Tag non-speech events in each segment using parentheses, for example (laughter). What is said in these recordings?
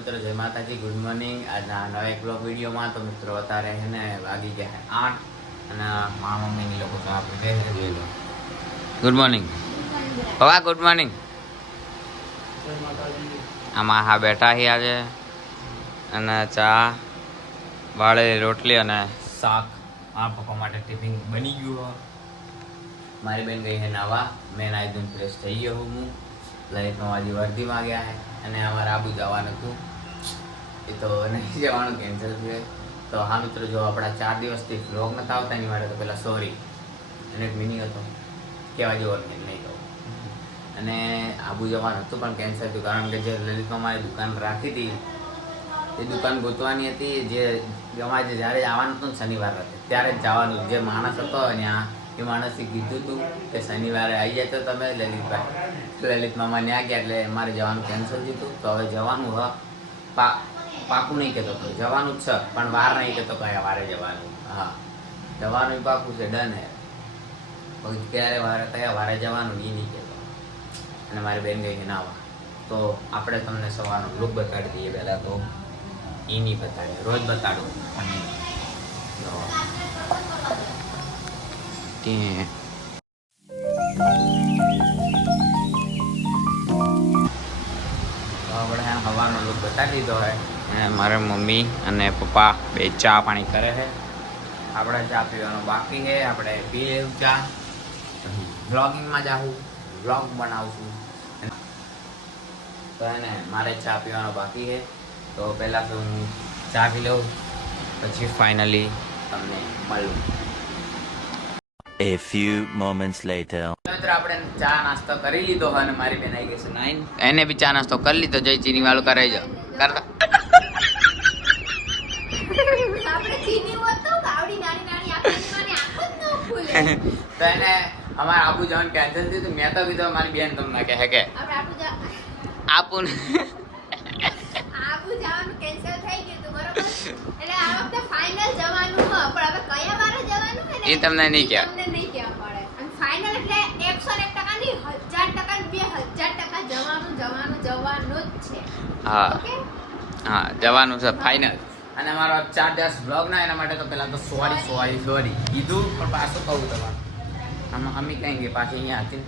મિત્રો, જય માતાજી ગુડ મોર્નિંગ આજના નવા એક બ્લોગ વિડીયોમાં તો મિત્રો અત્યારે છે ને વાગી ગયા આઠ અને મારા મમ્મીની લોકો તો આપણે ગુડ મોર્નિંગ પપ્પા ગુડ મોર્નિંગ આમાં હા બેઠા છીએ આજે. અને ચા વાળેલી રોટલી અને શાક. આ પપ્પા માટે ટિફિન બની ગયું હો મારી બેન ગઈ છે નાવા. મેં નાઈ ધોઈને ફ્રેશ થઈ ગયો હું. હું લાઈફમાં આજે વર્ધીમાં ગયા છે અને અમારે આબુ જવાનું હતું. એ તો નહીં (laughs) જવાનું કેન્સલ છે. તો હા મિત્રો, જો આપણા ચાર દિવસથી વ્લોગ નતા આવતા એની માટે તો પહેલાં સોરી એને એક મિનિંગ હતો. કહેવા જેવો નહીં કહું. અને આબુ જવાનું હતું પણ કેન્સલ થયું. કારણ કે જે લલિતમાં મારી દુકાન રાખી હતી, એ દુકાન ગોતવાની હતી. જે અમારે જ્યારે આવવાનું હતું શનિવાર રાતે, ત્યારે જ જવાનું. જે માણસ હતો ત્યાં એ માણસે કીધું હતું કે શનિવારે આવી જાય તો તમે લલિતભાઈ. લલિત મામા ત્યાં ગયા એટલે મારે જવાનું કેન્સલ થયું તો હવે જવાનું હા. પા પાકું નહીં કહેતો તો જવાનું જ છે. પણ વાર નહીં કહેતો કયા વારે જવાનું. હા. જવાનું પાકું છે ડન હે. પછી ક્યારે વારે, કયા વારે જવાનું એ નહીં કહેતો. અને મારી બેન ગઈ નાવા તો આપણે તમને સવારનો લુક બતાડી દઈએ પહેલાં તો. એ નહીં બતાડે. રોજ બતાડું. તો. આપણે હવાનો લુક બતાવી દીધો મારા મમ્મી અને પપ્પા બે ચા પાણી કરે છે. આપણે ચા પીવાનું બાકી છે. આપણે પીએ એવું ચા. વ્લોગિંગમાં જાઉં વ્લોગ બનાવશું. તો એને મારે ચા પીવાનો બાકી છે. તો પહેલાં તો હું ચા પી લઉં પછી ફાઇનલી તમને મળું. A few moments later. મિત્રો આપણે ચા નાસ્તો કરી લીધો અને મારી બેન આવી ગઈ છે નાઈન એને બી ચા નાસ્તો કરી લીધો. જય ચીની વાળું કરે જ કરતા તો (laughs) તો એને અમારે આબુ જવાનું કેન્સલ થયું હતું મેં તો કીધું મારી બેન તમને કહે કે આપું આપું જવાનું કેન્સલ થઈ ગયું બરોબર? એટલે આ વખતે ફાઇનલ જવાનું પણ હવે કયા વારે જવાનું એ તમને નહીં તમને નહીં કહેવા પડે. અને ફાઇનલ એટલે 101% નહીં 1000% ને 2000% જવાનું જવાનું જવાનું જ છે. હા. હા જવાનું છે ફાઇનલ અને અમારો ચાર દિવસ બ્લોગ ના એના માટે તો પહેલાં તો સોરી સોરી સોરી કીધું પણ પાછું કહું તમારું આમાં અમે કહેંગે પાછી અહીંયા હતી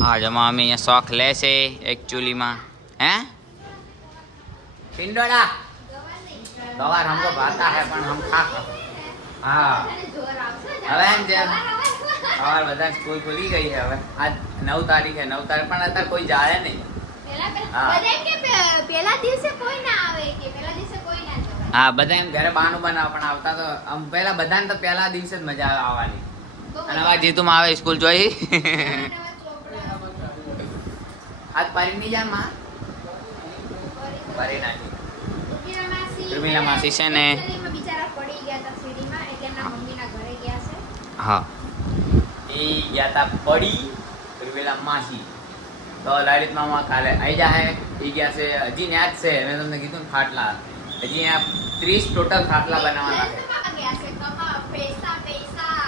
હા જમા અમે અહીંયા શોખ લે છે એકચ્યુઅલીમાં હે પિંડોડા દવા હમકો ભાતા હે પણ હમ ખા હા હવે એમ છે હવે બધા સ્કૂલ ખુલી ગઈ હે હવે આજ નવ તારીખ હે નવ તારીખ પણ અત્યારે કોઈ જાય નહીં હા. બધા એમ ઘરે બાનું બનાવ પણ આવતા તો આમ પહેલા બધાને તો પહેલા દિવસે જ મજા આવે આવવાની. અને હવે જીતુમાં આવે સ્કૂલ જોઈ. આજ પરી ની માં? પરી નાખી માસી છે ને- હા. એ ગયા તા પડી ઉર્મિલા માસી. તો લલિત મામા કાલે આવી જાય એ ગયા છે હજી ન્યા જ છે મેં તમને કીધું ને ખાટલા હજી અહીંયા ત્રીસ ટોટલ ખાટલા બનાવવાના છે કમાવા ગયા છે કમા પૈસા પૈસા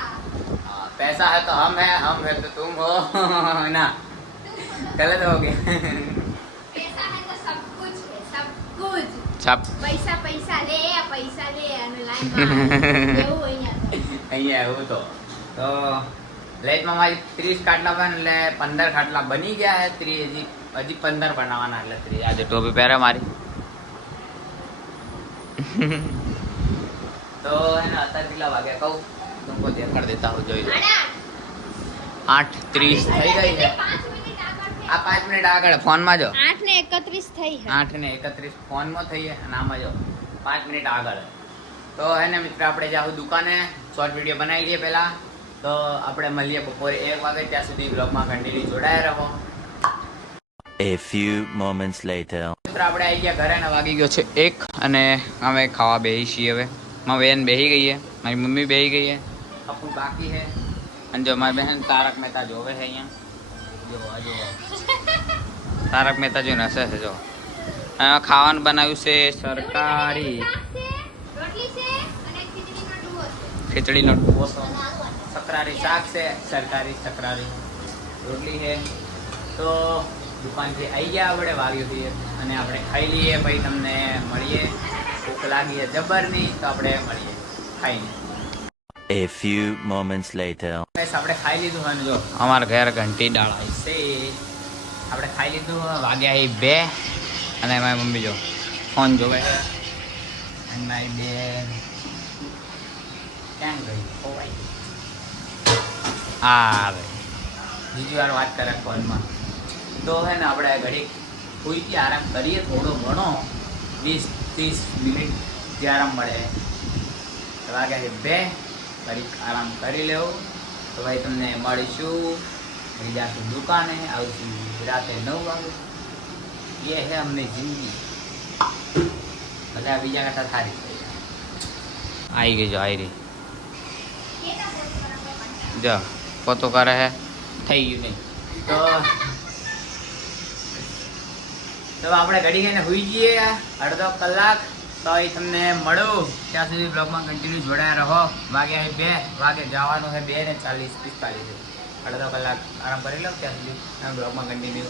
हाँ, पैसा है तो हम है हम है तो तुम हो ना गलत हो गया પૈસા હે તો સબ કુછ હે સબ કુછ છાપ પૈસા પૈસા લે પૈસા લે અને લાઈનમાં એવું અહીંયા તો. અહીંયા એવું તો તો લેટમાં ત્રીસ ખાટલા બને એટલે પંદર ખાટલા બની ગયા છે. ત્રીસ હજી હજી પંદર બનાવવાના એટલે ત્રીસ. આજે ટોપી પહેરે મારી. તો એને અત્યારે કેટલા વાગ્યા? કહું? તુમકો દેખાડ દેતા હું જોઈ આઠ ત્રીસ. થઈ ગઈ છે. આ પાંચ મિનિટ આગળ. ફોનમાં જો. આઠ ને એકત્રીસ થઈ આઠ ને એકત્રીસ ફોનમાં થઈ અને નામાં જો. પાંચ મિનિટ આગળ. તો એને મિત્ર આપણે જાઉં દુકાને શોર્ટ વીડિયો બનાવી લઈએ પહેલાં. તો આપણે મળીએ બપોરે એક વાગે ત્યાં સુધી બ્લોગમાં કન્ટિન્યુ જોડાયા રહો. A few moments later. મિત્ર આપણે આવી ગયા ઘરે ને વાગી ગયો છે એક અને અમે ખાવા બેહી છીએ હવે. મારી બેન બેસી ગઈ છે મારી મમ્મી બેહી ગઈ છે. અપુ બાકી છે. અને જો મારી બહેન તારક મહેતા જોવે છે અહીંયા. જો આ જો. તારક મહેતા જોઈને હશે છે જો. ખાવાનું બનાવ્યું છે સરકારી. શાક છે, રોટલી છે અને ખીચડીનો ડુવો છે સકરારી શાક છે સરકારી સકરારી રોટલી છે. તો દુકાનથી આવી ગયા આપણે વાગ્યુંથી અને આપણે ખાઈ લઈએ પછી તમને મળીએ. ભૂખ લાગી છે જબરની તો આપણે મળીએ ખાઈને. A few moments later. આપણે ખાઈ લીધું હોય જો અમારા ઘેર ઘંટી દાળ આવી છે. આપણે ખાઈ લીધું વાગ્યા એ બે. અને મારી મમ્મી જો ફોન જોવે અને મારી બે ક્યાં ગઈ? ખોવાઈ આવે. બીજી વાર વાત કરે ફોનમાં. તો હે ને આપણે ઘડીક ફૂલથી આરામ કરીએ થોડો ઘણો વીસ ત્રીસ મિનિટ જે આરામ મળે. લાગે છે બે ઘડીક આરામ કરી લેવો. તો ભાઈ તમને મળીશું જાશું દુકાને આવશું રાતે નવ વાગે. એ હે અમને જિંદગી. બધા બીજા કરતા સારી આવી ગઈ જો આવી રહી. જા. પોતો કરે હે. થઈ ગયું નહીં. તો તો આપણે ઘડી ગઈને હુઈ જઈએ અડધો કલાક. તો એ તમને મળું. ત્યાં સુધી બ્લોગમાં કન્ટિન્યુ જોડાયા રહો. વાગ્યા અહીં બે વાગે જવાનું છે બે ને ચાલીસ પિસ્તાલીસ. અડધો કલાક આરામ કરી લો ત્યાં સુધી બ્લોગમાં કન્ટિન્યુ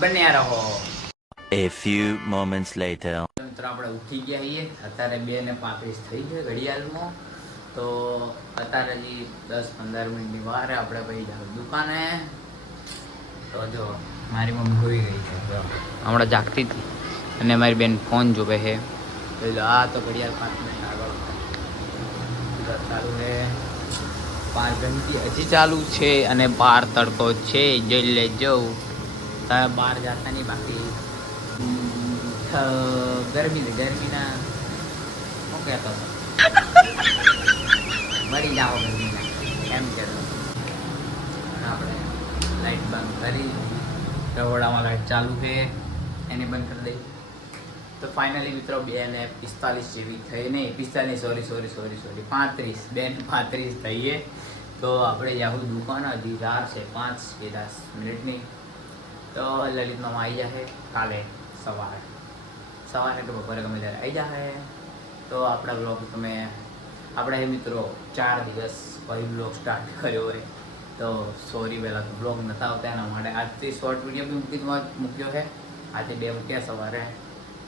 બન્યા રહો. A few moments later. મિત્રો આપણે ઉઠી ગયા છીએ. અત્યારે બે ને પાંત્રીસ થઈ છે ઘડિયાળમાં. તો અત્યારે હજી દસ પંદર મિનિટની વાર આપણે પછી જાવ દુકાને. તો જો, મારી મમ્મી ગોઈ ગઈ છે હમણાં જાગતી હતી. અને મારી બેન ફોન જોવે છે. તો આ તો ઘડિયાળ પાંચ મિનિટ આગળ. ચાલુ છે. પાંચ ઘંટી હજી ચાલુ છે અને બાર તડકો છે. જોઈ લેજો. તમે બહાર જતા નહીં, બાકી ગરમી ગરમીના શું કહેતો? હતો મરી જાઓ ગરમીના એમ કહેતો આપણે લાઈટ બંધ કરી, રવડામાં લાઈટ ચાલુ છે. એને બંધ કરી દઈ તો ફાઇનલી મિત્રો બે ને પિસ્તાલીસ જેવી થઈ નહીં. પિસ્તાલીસ સોરી સોરી સોરી સોરી પાંત્રીસ. બે ને પાંત્રીસ થઈએ. તો આપણે જાવું દુકાન હજી ચાર છે. પાંચ કે દસ મિનિટની. તો લલિતમાં આવી જશે કાલે સવારે. સવારે કે બપોરે ગમે ત્યારે આવી જશે તો આપણા બ્લોગ તમે આપણા મિત્રો, ચાર દિવસ પછી બ્લોગ સ્ટાર્ટ કર્યો હોય. તો સોરી પહેલાં તો બ્લોગ નહોતા આવતા, એના માટે આજથી શોર્ટ વીડિયો બી મૂકી મૂક્યો છે. આજે બે મૂક્યા સવારે.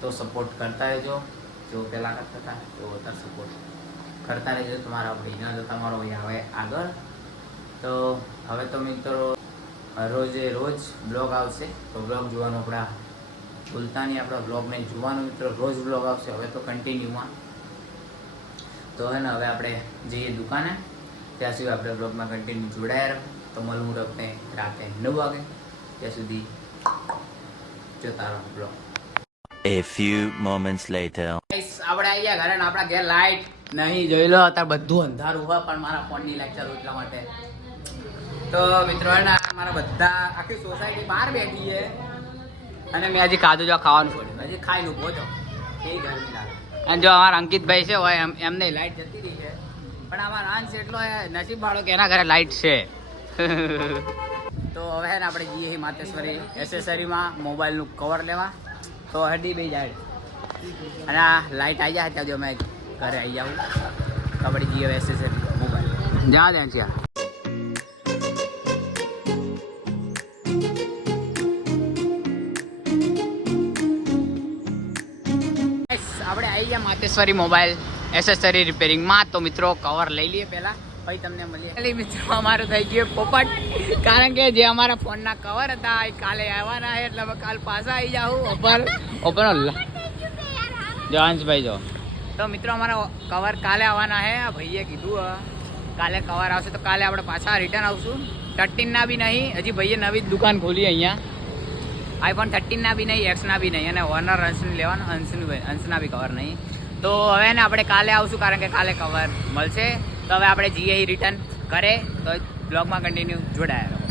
તો સપોર્ટ કરતા રહેજો. જો પહેલાં કરતા હતા, તો વધારે સપોર્ટ કરતા રહેજો. તમારા ભાઈના તો તમારો ભાઈ આવે આગળ. તો હવે તો મિત્રો, રોજે રોજ બ્લોગ આવશે. તો બ્લોગ જોવાનો આપણા ભૂલતા આપણા બ્લોગને જોવાનું મિત્રો, રોજ બ્લોગ આવશે. હવે તો કન્ટિન્યુમાં તો હે ને હવે આપણે જઈએ દુકાને. ત્યાં સુધી આપણે બ્લોગમાં કન્ટિન્યુ જોડાયા રહો. તો મળું તમને રાતે નવ વાગે. ત્યાં સુધી જોતા રહો blog A few moments later. આપણે આવી ગયા ઘરે ને આપણા ઘેર લાઈટ નહીં જોઈ લો. અત્યારે બધું અંધારું હોય પણ મારા ફોનની લેક્ચર એટલા માટે. તો મિત્રો ને મારા બધા આખી સોસાયટી બહાર બેઠી છે. અને મેં હજી કાજુ જો ખાવાનું છોડ્યું. હજી ખાઈ લઉં બોજો એ ગરમી લાગે. અને જો અમારા અંકિતભાઈ છે હોય એમ એમને લાઈટ જતી રહી છે. પણ અમારા અંશ એટલો નસીબ વાળો કે એના ઘરે લાઈટ છે. તો હવે ને આપણે જઈએ માતેશ્વરી એસેસરીમાં મોબાઈલનું કવર લેવા. તો હડી બે જાય. અને આ લાઈટ આવી જાય ત્યાં જો અમે ઘરે આવી જાઉં. તો જઈએ એસેસરી મોબાઈલ જા દે છે માતેશ્વરી મોબાઈલ એસેસરી રિપેરિંગમાં તો મિત્રો કવર લઈ લઈએ પહેલા. ભાઈ તમને મળીએ. મિત્રો, અમારું થઈ ગયું પોપટ. કારણ કે જે અમારા ફોનના કવર હતા, એ કાલે આવવાના છે, એટલે અમે કાલ પાછા આવી જાઉં ઓપર ઓપર જો હંસભાઈ જો. તો મિત્રો, અમારા કવર કાલે આવવાના છે. આ ભાઈએ કીધું. કાલે કવર આવશે તો કાલે આપણે પાછા રિટર્ન આવશું. થર્ટીનના બી નહીં. હજી ભાઈએ નવી જ દુકાન ખોલી અહીંયા. આઈફોન થર્ટીનના બી નહીં એક્સના બી નહીં, અને ઓનર હંસની લેવાનું, અંશનું હંસના બી કવર નહીં. તો હવે ને આપણે કાલે આવશું કારણ કે કાલે કવર મળશે તો હવે આપણે જઈએ રિટર્ન કરે તો બ્લોગમાં કન્ટિન્યુ જોડાયા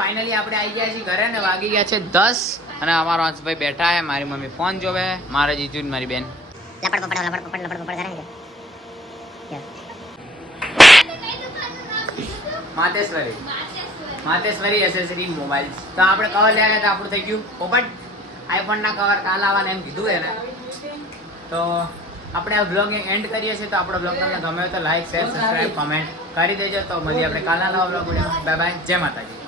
ફાઇનલી આપણે આવી ગયા છીએ ઘરે ને વાગી ગયા છે દસ અને અમારો હંસભાઈ બેઠા છે મારી મમ્મી ફોન જોવે મારા જીજુ મારી બેન લપડ પપડ લપડ પપડ લપડ પપડ માતેશ્વરી. માતેશ્વરી એસેસરી મોબાઈલ તો આપણે કવર લેવા ગયા આપણું થઈ ગયું પોપટ આઈફોનના કવર કાલ આવવાના એમ કીધું એને. તો આપણે આ બ્લોગ એન્ડ કરીએ છીએ, તો આપણો બ્લોગ તમને ગમે તો લાઈક શેર સબસ્ક્રાઈબ કમેન્ટ કરી દેજો. તો મળીએ આપણે કાલના નવા બ્લોગ બાય બાય જય માતાજી.